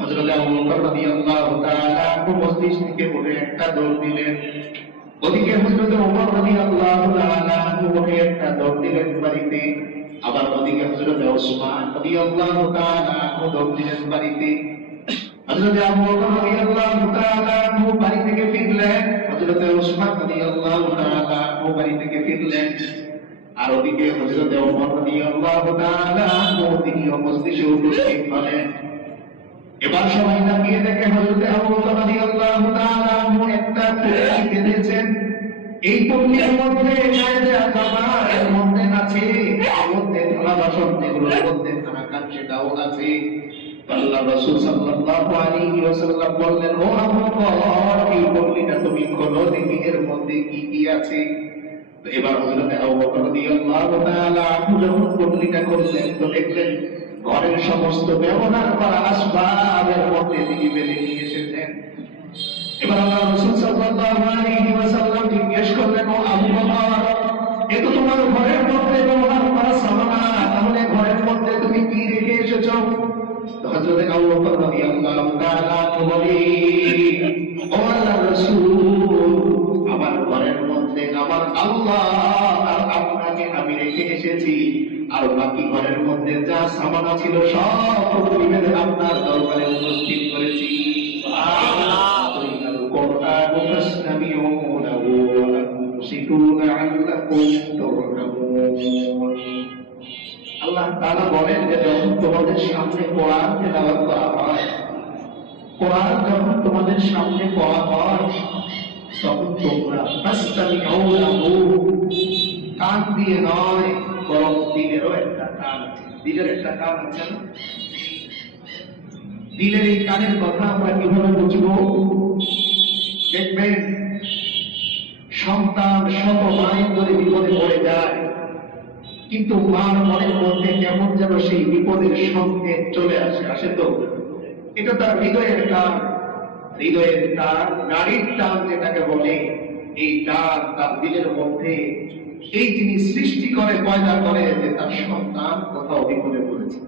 হযরত আবু বকর রাদিয়াল্লাহু তাআলা মসজিদ থেকে উঠে একটা দৌড় দিলেন। ওদিকে হযরত ওমর রাদিয়াল্লাহু তাআলা উঠে একটা দৌড় দিলেন বাড়িতে। আবার ওদিকে হযরত ওসমান রাদিয়াল্লাহু তাআলা দৌড় দিলেন বাড়িতে। হযরত আবু বকর রাদিয়াল্লাহু তাআলা বাড়ি থেকে ফিরলেন, হযরত ওসমান রাদিয়াল্লাহু তাআলা বাড়ি থেকে ফিরলেন। আর ওদিকে হযরত ওমর রাদিয়াল্লাহু তাআলা তিনি মসজিদে উপস্থিত হলেন। এবার সবাই তাকিয়ে দেখে হযরত আবু বকর রাদিয়াল্লাহু তাআলা একটা পল্লী বেঁধেছেন। এই পল্লীর মধ্যে শায়দে আজামা এর মধ্যে আছে, এর মধ্যে থালা বাসন যেগুলোর মধ্যে খানা খান সেটাও আছে। আল্লাহ রাসূল সাল্লাল্লাহু আলাইহি ওয়াসাল্লাম বললেন, ও আবু বকর, এই পল্লীটা তুমি খোলো দেখি এর মধ্যে কি কি আছে। তো এবার হযরত আবু বকর রাদিয়াল্লাহু তাআলা যখন পল্লীটা খুললেন তো দেখলেন ঘরের সমস্ত ব্যবহার করা আসবাবের মধ্যে তিনি বেঁধে নিয়ে এসেছেন। এবার আল্লাহ রাসূল সাল্লাল্লাহু আলাইহি ওয়াসাল্লাম জিজ্ঞেস করলেন, ও আবু বকর, এ তো তোমার ঘরের মধ্যে ব্যবহার করা সামান, তাহলে ঘরের মধ্যে তুমি কি রেখে এসেছো? তো হযরত আবু বকর রাদিয়াল্লাহু তাআলা বলেন, ও আল্লাহর রাসূল, আমার ঘরের মধ্যে আমার আল্লাহ আর আপনাকে আমি রেখে এসেছি, আর বাকি ঘরের মধ্যে যা সামান ছিল সব পরিবেদে আপনার দরবারে উপস্থিত করেছি। সুবহানাল্লাহ। আল্লাহ তাআলা বলেন যে যখন তোমাদের সামনে কোরআন তেলাওয়াত করা হয়, কোরআন যখন তোমাদের সামনে পড়া হয়, তখন তোমরা ফাসতামিউ লাহু, কান দিয়ে নয় বরং দিলেরও একটা কান আছে। দিলের একটা কান আছে না? দিলের এই কানের কথা আমরা কিভাবে বুঝবো? দেখবেন সন্তান শত মায়ের ধরে বিপদে পড়ে যায়, কিন্তু মার মনের মধ্যে কেমন যেন সেই বিপদের সংকেত চলে আসে। আসে তো? এটা তার হৃদয়ের টান, হৃদয়ের টান, নারীর টান যেটাকে বলে, এই টান তার দিলের মধ্যে এই জিনিস সৃষ্টি করে, পয়দা করে যে তার সন্তান কোথাও বিপদে পড়েছে।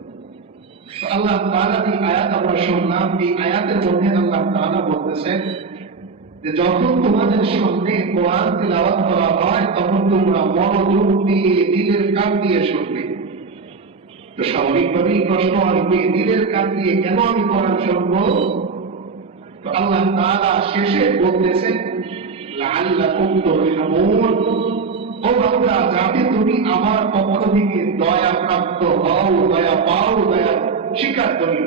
আল্লাহ তাআলা যে আয়াত আমরা শুনলাম, এই আয়াতের মধ্যে আল্লাহ তাআলা বলতেছেন যে যখন তোমাদের সামনে কোরআন তেলাওয়াত করা হয় তখন তোমরা মনোযোগ দিয়ে দিলের কান দিয়ে শুনবে। তো স্বাভাবিকভাবেই প্রশ্ন আসবে, দিলের কান দিয়ে কেন আমি কোরআন শুনবো? তো আল্লাহ তাআলা শেষে বলতেছেন, লাআল্লাকুম তুরহামুন, ও বান্দা, যাতে তুমি আমার পক্ষ থেকে দয়া প্রাপ্ত হও, দয়া পাও, দয়া স্বীকার করি।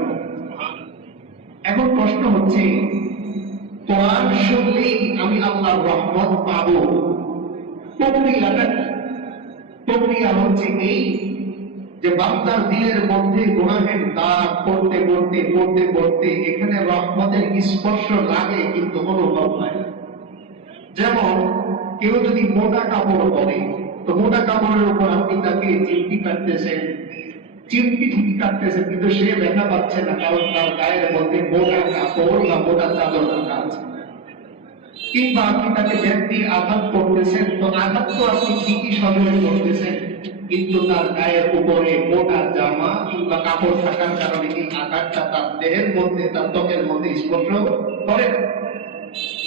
এখন প্রশ্ন হচ্ছে, কোরআন শুনলেই আমি আল্লাহর রহমত পাবো, প্রক্রিয়াটা কি? প্রক্রিয়া হচ্ছে এই যে বান্দার দিলের মধ্যে গুনাহের দাগ পড়তে পড়তে পড়তে পড়তে এখানে রহমতের স্পর্শ লাগে কিন্তু অনুভব হয় না। যেমন কেউ যদি মোটা কাপড় পরে, তো মোটা কাপড়ের উপর আপনি তাকে চিমটি কাটতেছেন, চিমটি ঠিকই কাটতেছেন, কিন্তু সে ব্যথা পাচ্ছে না, কারণ তার গায়ের মধ্যে মোটা কাপড় বা মোটা চাদর রাখা আছে। কিংবা আপনি তাকে ব্যাট দিয়ে আঘাত করতেছেন, তো আঘাত তো আপনি ঠিকই সজলে করতেছেন, কিন্তু তার গায়ের উপরে মোটা জামা কিংবা কাপড় থাকার কারণে এই আঘাতটা তার দেহের মধ্যে, তার ত্বকের মধ্যে স্পর্শ করে।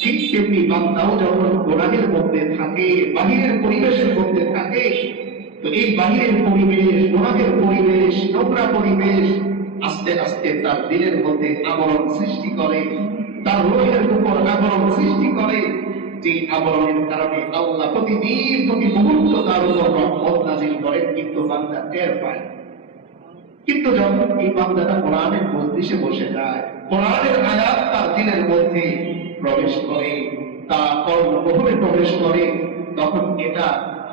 ঠিক তেমনি বান্দাও যখন গুনাহের মধ্যে থাকে, বাহিরের পরিবেশের মধ্যে থাকে, তো এই বাহিরের পরিবেশ, গুনাহের পরিবেশ, নোংরা পরিবেশ আস্তে আস্তে তার দিলের মধ্যে আবরণ সৃষ্টি করে, তার রোহের উপর আবরণ সৃষ্টি করে, যে আবরণের কারণে আল্লাহ প্রতিদিন প্রতি মুহূর্ত তার উপর রহমত নাযিল করেন, কিন্তু বান্দা টের পায়। কিন্তু যখন এই বান্দাটা কোরআনের মজলিসে বসে যায়, কোরআনের আয়াত তার দিলের মধ্যে প্রবেশ করে, তা কর্ণগহরে প্রবেশ করে, তখন এটা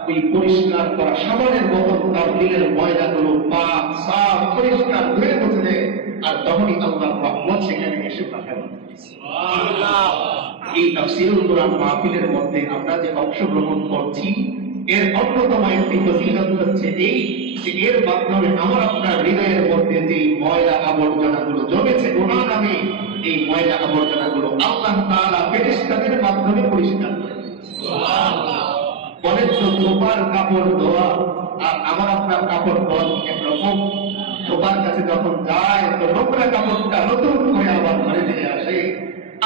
ওই পরিষ্কার করা সাবানের মতন তার দিলের ময়লাগুলো পাক সাফ পরিষ্কার ধুয়ে মুছে দেয়, আর তখনই আল্লাহর রহমত সেখানে এসে পাঠায়। সুবহানাল্লাহ। এই তাফসীরুল কোরআন মাহফিলের মধ্যে আমরা যে অংশগ্রহণ করছি, এর অন্যতম একটি ফজিলত হচ্ছে এই যে এর মাধ্যমে আমার আপনার হৃদয়ের মধ্যে যে ময়লা আবর্জনাগুলো জমেছে গুনাহ নামে, এই ময়লা আবর্জনাগুলো আল্লাহ তাআলা ফেরেশতাদের মাধ্যমে পরিষ্কার করেন। সুবহানাল্লাহ। বলেন তো, ধোবার কাপড় ধোয়া আর আমার আপনার কাপড় ধোয়া একরকম? ধোবার কাছে যখন যায় তো নোংরা কাপড়টা নতুন হয়ে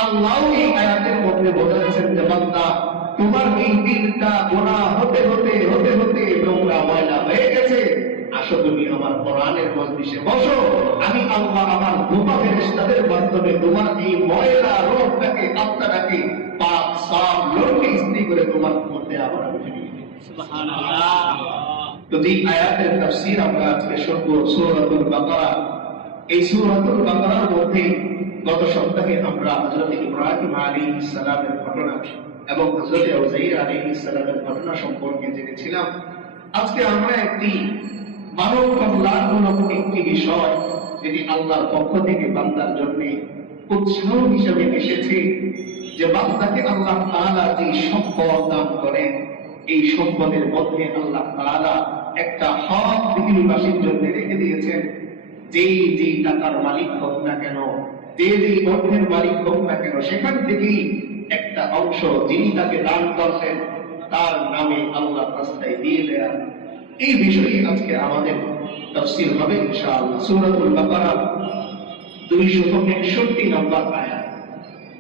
আল্লাহ এই আয়াতের মধ্যে বোঝাচ্ছেন যে বান্দা তোমার এই দিনটা গোনা হতে হতে হতে হতে নোংরা ময়লা হয়ে গেছে, আসো তুমি আমার কোরআনের মজলিসে বসো, আমি আল্লাহ আমার ধোপা ফেরেশতাদের মাধ্যমে তোমার এই ময়লা রোগটাকে আত্মাটাকে পাক সাফ লন্ডি ইস্ত্রি করে তোমার মধ্যে আবার আমি ফিরিয়ে দিই। সুবহানাল্লাহ। তো এই আয়াতের তাফসীর আমরা আজকে শুনবো সূরাতুল বাকারা। এই সূরাতুল বাকারার মধ্যে গত সপ্তাহে আমরা হযরত ইব্রাহিম আলাইহিস সালামের ঘটনা এবং হযরত উযাইর আলাইহিস সালামের ঘটনা সম্পর্কে জেনেছিলাম। আজকে আমরা একটি মানব কল্যাণমূলক একটি বিষয় যেটি আল্লাহর পক্ষ থেকে বান্দার জন্য উৎসাহ হিসেবে এসেছে, যে বান্দাকে আল্লাহ তাআলা যে সম্পদ দান করেন, এই সম্পদের মধ্যে আল্লাহ তাআলা একটা হক পৃথিবীবাসীর জন্য রেখে দিয়েছেন। যেই যেই টাকার মালিক হোক না কেন, যে যেই অর্থের মালিক হোক না কেন, সেখান থেকেই একটা অংশ যিনি তাকে দান করছেন তার নামে আল্লাহ রাস্তায় দিয়ে দেয়া। এই বিষয়ে আজকে আমাদের তাফসীর হবে ইনশাআল্লাহ। সূরাতুল বাকারা 261 নম্বর আয়াত,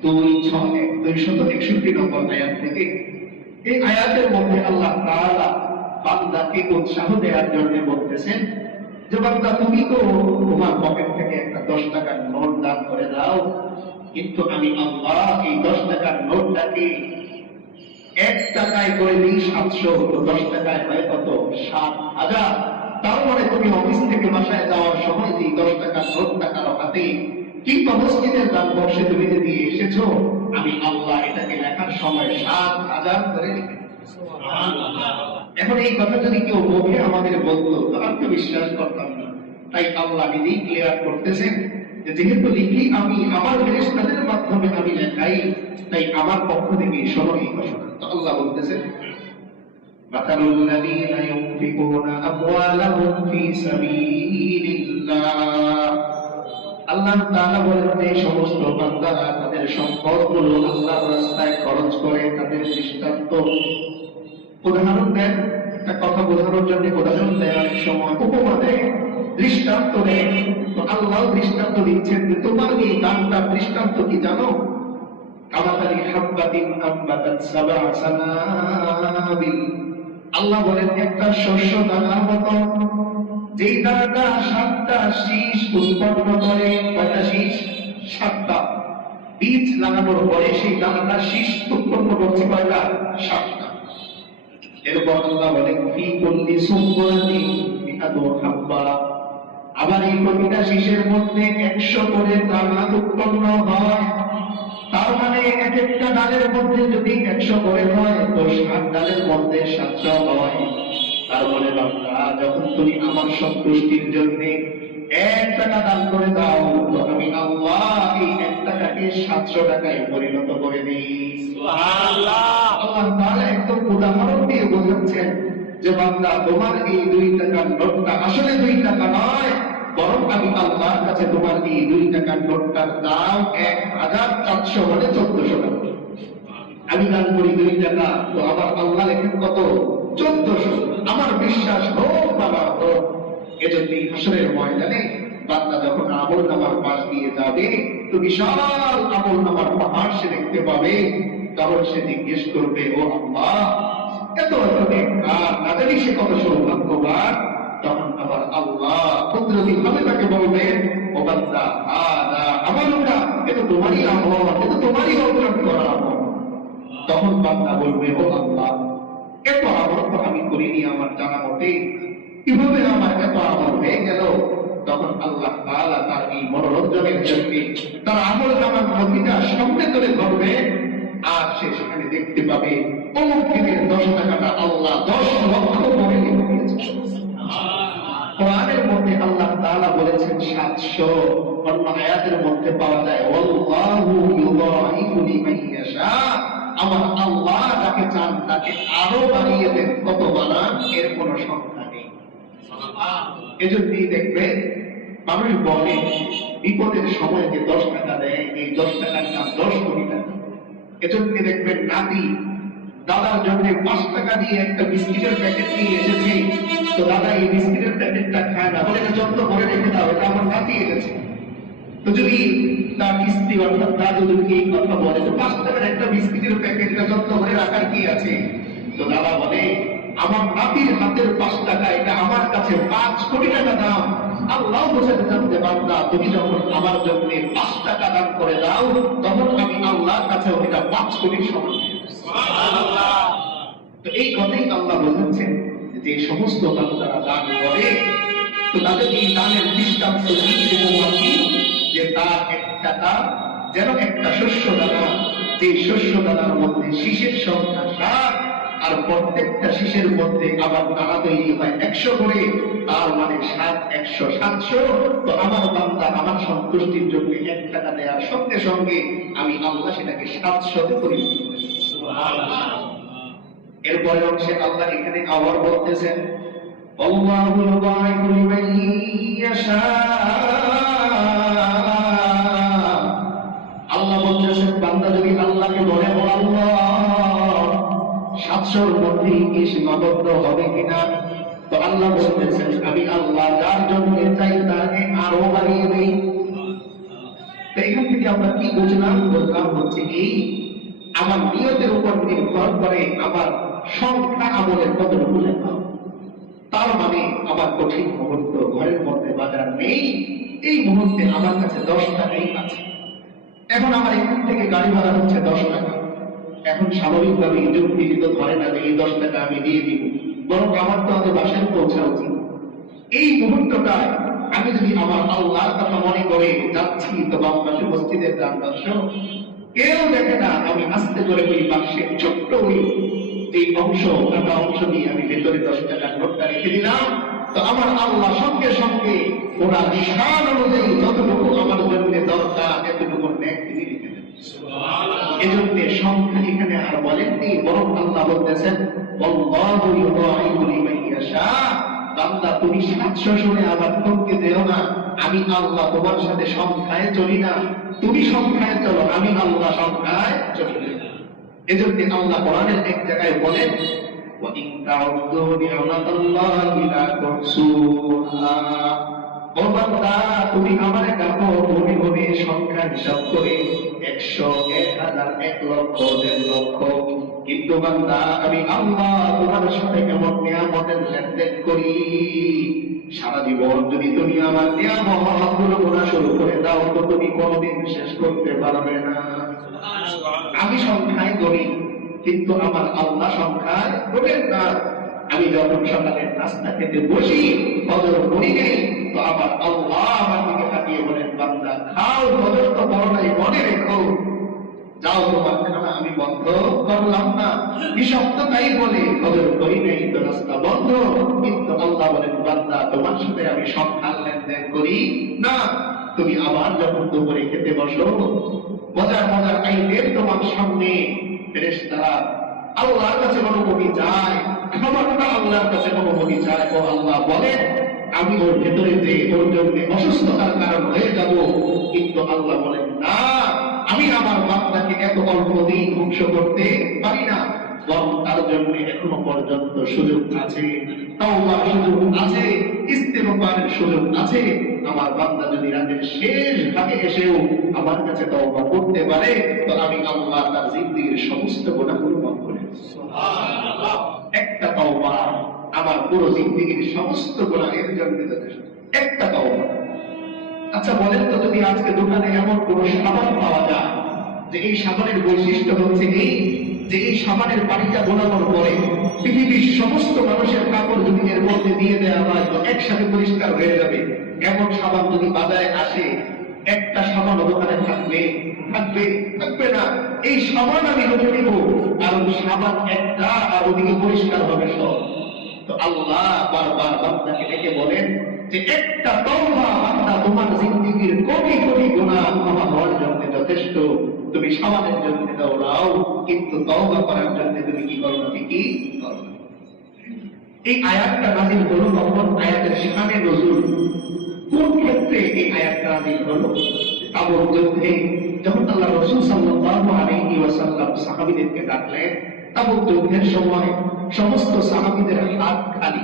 261 নম্বর আয়াত থেকে এই আয়াতের মধ্যে আল্লাহ তাআলা বান্দাকে উৎসাহ দেওয়ার জন্য বলতেছেন যে বান্দা তুমি তো তোমার পকেট থেকে একটা 10 টাকার নোট দান করে দাও, কিন্তু আমি আল্লাহ এই 10 টাকার নোটটাকে 1 টাকায় করে দিই 700, তো 10 টাকায় হয় কত? 7,000। তার মানে তুমি অফিস থেকে বাসায় যাওয়ার সময় যে 10 টাকার নোটটা কারো হাতে কিংবা মসজিদের দান বর্ষে তুমি যে দিয়ে এসেছো, আমি আল্লাহ এটাকে লেখার সময় 7,000 করে লিখে। এখন এই কথা যদি কেউ মুখে আমাদের বলতো তো আমি তো বিশ্বাস করতাম না। তাই আল্লাহ নিজেই ক্লিয়ার করতেছেন যে যেহেতু লিখি আমি, আমার ফেরেশতাদের মাধ্যমে আমি লেখাই, তাই আমার পক্ষ থেকে সময় ঘোষণা। তো আল্লাহ বলতেছেন মাতালুল লাযীনা ইউনফিকুনা আমওয়ালাহুম ফী সাবিলিল্লাহ। আল্লাহ তাআলা বলেন যে সমস্ত বান্দারা তাদের সম্পদগুলো আল্লাহর রাস্তায় খরচ করে তাদের দৃষ্টান্ত উদাহরণ দেন। একটা কথা বোঝানোর জন্য উদাহরণ দেয়, অনেক সময় উপমা দেয়, দৃষ্টান্ত দেয়। তো আল্লাহ দৃষ্টান্ত দিচ্ছেন যে তোমার এই দানটার দৃষ্টান্ত কি জানো? কামাতালি হাব্বাতিন আম্বাতাত সাবআ সানাবিল। আল্লাহ বলেন একটা শস্য দানার মতো, যেই দানাটা 7টা শীষ উৎপন্ন করে। কয়টা শীষ? 7টা। বীজ লাগানোর পরে সেই দানাটা শীষ উৎপন্ন করছে কয়টা? 7টা। এরপর আল্লাহ বলেন ফী কুল্লি সুবুলাতিন মিআতু হাব্বা। আবার এই প্রতিটা শীষের মধ্যে 100 করে দানা উৎপন্ন হয়। তার মানে এক একটা ডালের মধ্যে যদি 100 করে হয় তো 7 ডালের মধ্যে 700 হয়। তার মানে বান্দা যখন তুমি আমার সন্তুষ্টির জন্য 1 টাকা দান করে দাও, তো আমি আল্লাহ এই 1 টাকাকে 700 টাকায় পরিণত করে দিই। সুবহানাল্লাহ। আল্লাহ তাআলা একদম উদাহরণ দিয়ে বোঝাচ্ছেন যে বান্দা তোমার এই 2 টাকার নোটটা আসলে 2 টাকা নয়, বরং আমি আল্লাহর কাছে তোমার এই 2 টাকার নোটটার দাম 1400 মানে 1400 টাকা। আমি দান করি 2 টাকা, তো আমার আল্লাহ লেখেন কত? 1400। আমার বিশ্বাস হোক বাবা হোক। এজন্যই হাসরের ময়দানে বান্দা যখন আমল নামার পাশ দিয়ে যাবে তো বিশাল আমল নামার পাহাড় সে দেখতে পাবে। তখন সে জিজ্ঞেস করবে, ও আল্লাহ এত এত নেককার, না জানি সে কত সৌভাগ্যবান। তখন আবার আল্লাহ কুদরতি ভাবে তাকে বলবে, ও বান্দা হাদা আমালুকা, এটা তোমারই আমল, এটা তোমারই অর্জন করা আমল। তখন বান্দা বলবে, ও আল্লাহ এত আমল তো আমি করিনি আমার জানা মতে, কিভাবে আমার এত আমল হয়ে গেল? তখন আল্লাহ তাআলা তার এই মনোরঞ্জনের জন্য তার আমল নামার নথিটা সামনে তুলে ধরবে, আর সে সেখানে দেখতে পাবে অমুক দিনের 10 টাকাটা আল্লাহ 10 লক্ষ করে লিখে দিয়েছে। কোরআনের মধ্যে আল্লাহ তাআলা বলেছেন 700, অন্য আয়াতের মধ্যে পাওয়া যায় ওয়াল্লাহু ইউদাইফু লিমান ইয়াশা। আমার আল্লাহ যাকে চান তাকে আরো বাড়িয়ে দেন। কত বাড়ান এর কোনো সংখ্যা নেই। এজন্যই দেখবে মানুষ বলে বিপদের সময় যে 10 টাকা দেয়, এই 10 টাকার দাম 10 কোটি টাকা। এজন্য দেখবেন নাতি দাদার জন্য 5 টাকা দিয়ে একটা বিস্কিটের প্যাকেট নিয়ে এসেছে, তো দাদা এই বিস্কিটের প্যাকেটটা খায় না, বলে এটা যত্ন করে রেখে দাও, এটা আমার নাতি এনেছে। তো যদি তার স্ত্রী অর্থাৎ দাদুকে এই কথা বলে, 5 টাকার একটা বিস্কিটের প্যাকেটটা যত্ন করে রাখার কি আছে? তো দাদা বলে, আমার নাতির হাতের 5 টাকা, এটা আমার কাছে 5 কোটি টাকা দাম। আল্লাহ বোঝাতে চান যে বান্দা, তুমি যখন আমার জন্য 5 টাকা দান করে দাও, তখন আমি আল্লাহর কাছে ওটা 5 কোটির সমান। তো এই কথাই আল্লাহ বোঝাচ্ছেন যে সমস্ত বান্দারা দান করে, তো তাদের এই দানের দৃষ্টান্ত যে তার 1 টাকা যেন একটা শস্য দানা, যে শস্য দানার মধ্যে শীষের সংখ্যা 7, আর প্রত্যেকটা শীষের মধ্যে আবার দানা তৈরি হয় 100 করে, তার মানে 7 100 700। তো আমার বান্দা আমার সন্তুষ্টির জন্য 1 টাকা দেওয়ার সঙ্গে সঙ্গে আমি আল্লাহ সেটাকে 700 পরিণত করি। এরপরে অংশে আল্লাহ এখানে আবার বলতেছেন, আল্লাহু ইউবাইদু লিমান ইয়াশা। আল্লাহ বলতেছেন বান্দা যদি আল্লাহকে বলে, ও আল্লাহ 700-র মধ্যে কি সীমাবদ্ধ হবে কিনা? তো আল্লাহ বলতেছেন, আমি আল্লাহ যার জন্য চাই তাকে আরো বাড়িয়ে দেই। তো এখান থেকে আমরা কি বুঝলাম? বললাম হচ্ছে এই, আমার নিয়তের উপর নির্ভর করে আমার সংখ্যা আমলের কতটুকু লেখা। তার মানে আমার কঠিন মুহূর্ত, ঘরের মধ্যে বাজার নেই, এই মুহূর্তে আমার কাছে 10 টাকাই আছে। এখন আমার এখান থেকে গাড়ি ভাড়া হচ্ছে 10 টাকা। এখন স্বাভাবিকভাবে যুক্তি তো ধরে না যে এই 10 টাকা আমি দিয়ে দিব, বরং আমার তো আমাদের বাসায় পৌঁছা উচিত। এই মুহূর্তটায় আমি যদি আমার আল্লাহর কথা মনে করে যাচ্ছি, তো বাম পাশে মসজিদের দান বাক্স কেউ দেখে না, আমি আস্তে করে ওই বাক্সের ছোট্ট ওই এই অংশ, একটা অংশ দিয়ে আমি ভেতরে 10 টাকার নোটটা রেখে দিলাম। তো আমার আল্লাহ সঙ্গে সঙ্গে ওনার শান অনুযায়ী যতটুকু আমার জন্য দরকার এতটুকু নেক তিনি রেখে দেন। এজন্য সংখ্যা এখানে আর বলেননি, বরং আল্লাহ বলতেছেন, আল্লাহু ইউবাইদু লিমান ইয়াশা। বান্দা তুমি 700 শুনে আবার থমকে যেও না, আমি আল্লাহ তোমার সাথে সংখ্যায় চলি না, তুমি সংখ্যায় চলো, আমি আল্লাহ সংখ্যায় চলি না। এজন্য আল্লাহ কোরআনের এক জায়গায় বলেন, ওয়া ইন তাউদ্দু নি'মাতাল্লাহি লা তুহসুহা। ও বান্দা তুমি আমারে ডাকো মনে মনে সংখ্যা হিসাব করে 100 1000 1 লক্ষ 1.5 লক্ষ, কিন্তু বান্দা আমি আল্লাহ তোমার সাথে কেমন নিয়ামতের লেনদেন করি। সারা জীবন যদি তুমি আমার নিয়ামতগুলো গোনা শুরু করে দাও, তো তুমি কোনোদিন শেষ করতে পারবে না। আমি সংখ্যায় গণি, কিন্তু আমার আল্লাহ সংখ্যায় গণেন না। আমি যখন সকালে নাস্তা খেতে বসি, ফজর পড়ি নেই, তো আমার আল্লাহ আমার দিকে তাকিয়ে বলেন, বান্দা খাও, ফজর তো বড় নাই, মনে রেখো, যাও তোমার খানা আমি বন্ধ করলাম না। হিসাব তো তাই বলে, ফজর পড়ি নেই তো নাস্তা বন্ধ, কিন্তু আল্লাহ বলেন, বান্দা তোমার সাথে আমি সংখ্যার লেনদেন করি না। তুমি আবার যখন দুপুরে খেতে বসো, মজার মজার আইটেম তোমার সামনে, ফেরেশতারা আল্লাহর কাছে অনুমতি চায়, খাবারটা আল্লাহর কাছে অনুমতি চায়। ও আল্লাহ বলেন, আমি ওর ভেতরে যে ওর জন্য অসুস্থতার কারণ হয়ে যাব, কিন্তু আল্লাহ বলেন না, আমি আমার বান্দাকে এত অল্প দিন ধ্বংস করতে পারি না, বরং তার জন্য এখনো পর্যন্ত সুযোগ আছে, তাওবার সুযোগ আছে, ইস্তেগফারের সুযোগ আছে। আমার বান্দা যদি রাতের শেষ ভাগে এসেও আমার কাছে তাওবা করতে পারে, তো আমি আল্লাহ তার জিন্দেগীর সমস্ত গুনাহগুলো মাফ করে দেব। সুবহানাল্লাহ। একটা তাওবা আমার পুরো জিন্দেগীর সমস্ত গুনাহের জন্য যথেষ্ট, একটা তাওবা। আচ্ছা বলেন তো, যদি আজকে দোকানে এমন কোন সাবান পাওয়া যায় যে এই সাবানের বৈশিষ্ট্য হচ্ছে এই, যে এই সাবানের পানিটা গোলানোর পরে পৃথিবীর সমস্ত মানুষের কাপড় যদি এর মধ্যে দিয়ে দেওয়া হয় তো একসাথে পরিষ্কার হয়ে যাবে, এমন সাবান যদি বাজারে আসে, একটা সাবান দোকানে থাকবে? থাকবে? থাকবে না। এই সাবান আমি রুখে নিব, কারণ সাবান একটা, আর ওদিকে পরিষ্কার হবে সব। তো আল্লাহ বারবার বান্দাকে ডেকে বলেন যে একটা তওবা বান্দা তোমার জিন্দেগীর কোটি কোটি গুনাহ ক্ষমা হওয়ার জন্য যথেষ্ট। তুমি সাবানের জন্য দৌড়াও, কিন্তু তওবা করার জন্য তুমি কি করো না? কি করো না? এই আয়াতটা নাযিল হলো কখন? আয়াতের শানে নজুল কোন ক্ষেত্রে এই আয়াতটা নাযিল হলো? তাবুক যুদ্ধে যখন আল্লাহ রাসূল সাল্লাল্লাহু আলাইহি ওয়াসাল্লাম সাহাবীদেরকে ডাকলেন, তাবুক যুদ্ধের সময় সমস্ত সাহাবীদের হাত খালি।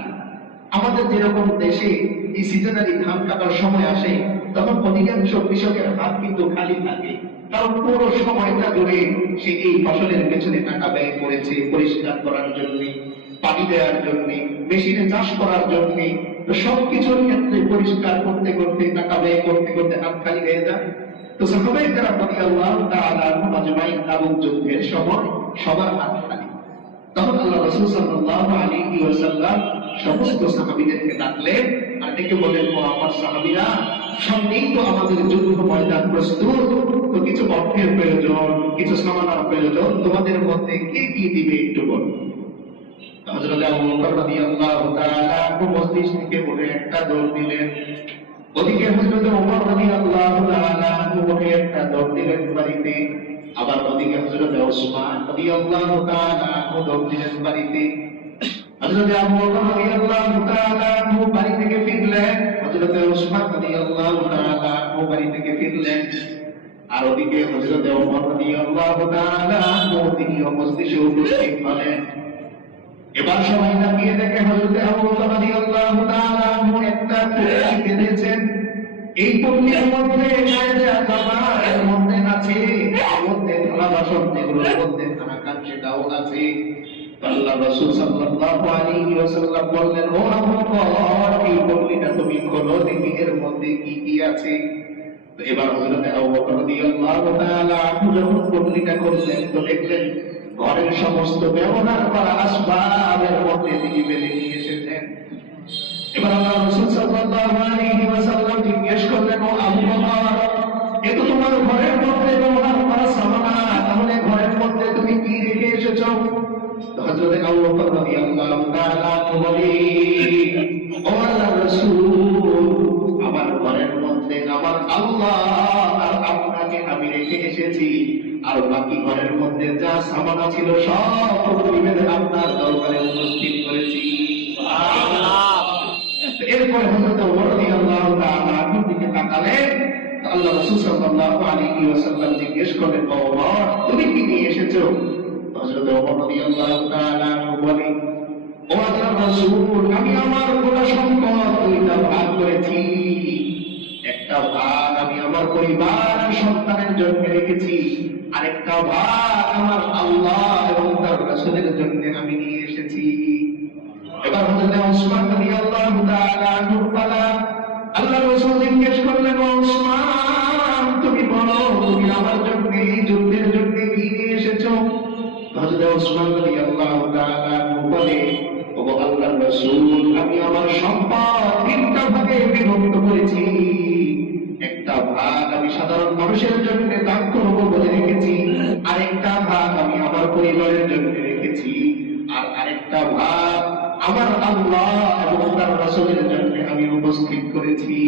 আমাদের যেরকম দেশে এই সিজনারি ধান কাটার সময় আসে, তখন অধিকাংশ কৃষকের হাত কিন্তু খালি থাকে, কারণ পুরো সময়টা জুড়ে সে এই ফসলের পেছনে টাকা ব্যয় করেছে পরিষ্কার করার জন্য, পানি দেওয়ার জন্য, মেশিনে চাষ করার জন্য। তো সবকিছুর ক্ষেত্রে পরিষ্কার করতে করতে টাকা ব্যয় করতে করতে হাত খালি হয়ে যায়। তো সাহাবায়ে কেরাম রাদিয়াল্লাহু তাআলা আনহুম আজমাইন তাবুক যুদ্ধের সময় সবার হাত খালি। তখন আল্লাহ রাসূল সাল্লাল্লাহু আলাইহি ওয়াসাল্লাম সমস্ত সাহাবীদেরকে ডাকলেন আর ডেকে বললেন, ও আমার সাহাবীরা, সামনেই তো আমাদের যুদ্ধ ময়দান প্রস্তুত, তো কিছু অর্থের প্রয়োজন, কিছু সামানার প্রয়োজন, তোমাদের মধ্যে কে কি দিবে একটু বলো। হযরত আবু বকর রাদিয়াল্লাহু তাআলা মজলিস থেকে উঠে একটা দৌড় দিলেন, ওদিকে হযরত ওমর রাদিয়াল্লাহু তাআলা উঠে একটা দৌড় দিলেন বাড়িতে, আবার ওদিকে হযরত ওসমান রাদিয়াল্লাহু তাআলা দৌড় দিলেন বাড়িতে। হযরত আবু বকর রাদিয়াল্লাহু তাআলা বাড়ি থেকে ফিরলেন, হযরত ওসমান রাদিয়াল্লাহু তাআলা বাড়ি থেকে ফিরলেন, আর ওদিকে হযরত ওমর রাদিয়াল্লাহু তাআলা তিনিও মজলিসে উপস্থিত হলেন। এবার সবাই তাকিয়ে দেখে হযরত আবু বকর রাদিয়াল্লাহু তাআলা একটা পল্লী বেঁধেছেন। এই পল্লীর মধ্যে গায়ে জামা, এর মধ্যে আছে, এর মধ্যে থালা বাসন, এগুলোর মধ্যে খানা খান সেটাও আছে। আল্লাহ রাসূল সাল্লাল্লাহু আলাইহি ওয়াসাল্লাম বললেন, ও আবু বকর, এই পল্লীটা তুমি খোলো দেখি এর মধ্যে কি কি আছে। তো এবার হযরত আবু বকর রাদিয়াল্লাহু তাআলা যখন পল্লীটা খুললেন তো দেখলেন ঘরের সমস্ত ব্যবহার করা আসবাবের মধ্যে তিনি বেঁধে নিয়ে এসেছেন। এবার আল্লাহ রাসূল সাল্লাল্লাহু আলাইহি ওয়াসাল্লাম জিজ্ঞেস করলেন, ও আবু বকর, এ তো তোমার ঘরের মধ্যে ব্যবহার করা সামানা, তাহলে ঘরের মধ্যে তুমি কি রেখে এসেছো? হযরত আবু বকর রাদিয়াল্লাহু তাআলা বলেন, ও আল্লাহর রাসূল, আমার ঘরের মধ্যে আমার আল্লাহ আর আপনাকে আমি রেখে এসেছি, আর বাকি ঘরের মধ্যে যা সামানা ছিল সব পরিবেদে আপনার দরবারে উপস্থিত করেছি। এরপরে হযরত ওমর রাদিয়াল্লাহু তাআলা আনহুর দিকে তাকালেন, আল্লাহ রাসূল সাল্লাল্লাহু আলাইহি ওয়াসাল্লাম জিজ্ঞেস করলেন, ও ওমর, তুমি কি নিয়ে এসেছো? হযরত ওমর রাদিয়াল্লাহু তাআলা আনহু বলেন, ও আল্লাহর রাসূল, আমি আমার পুরো সম্পদ দুইটা ভাগ করেছি। একটা ভাগ আমি আমার পরিবার সন্তানের জন্য রেখেছি, আরেকটা ভাগ আমার আল্লাহ এবং তার রাসূলের জন্য আমি নিয়ে এসেছি। এবার হযরত ওসমান রাদিয়াল্লাহু তাআলা আনহুর পালা। আল্লাহ রাসূল জিজ্ঞেস করলেন, ও ওসমান, তুমি বলো, তুমি আমার জন্য এই যুদ্ধের জন্য কি নিয়ে এসেছো? হযরত ওসমান রাদিয়াল্লাহু তাআলা আনহু বলে, ও আল্লাহর রাসূল, আমি আমার সম্পদ তিনটা ভাগে বিভক্ত করেছি। একটা ভাগ আমি সাধারণ মানুষের জন্য দান করব বলে রেখেছি, আরেকটা ভাগ আমি আমার পরিবারের জন্য রেখেছি, আর আরেকটা ভাগ আমার আল্লাহ এবং তার রাসূলের জন্য আমি উপস্থিত করেছি।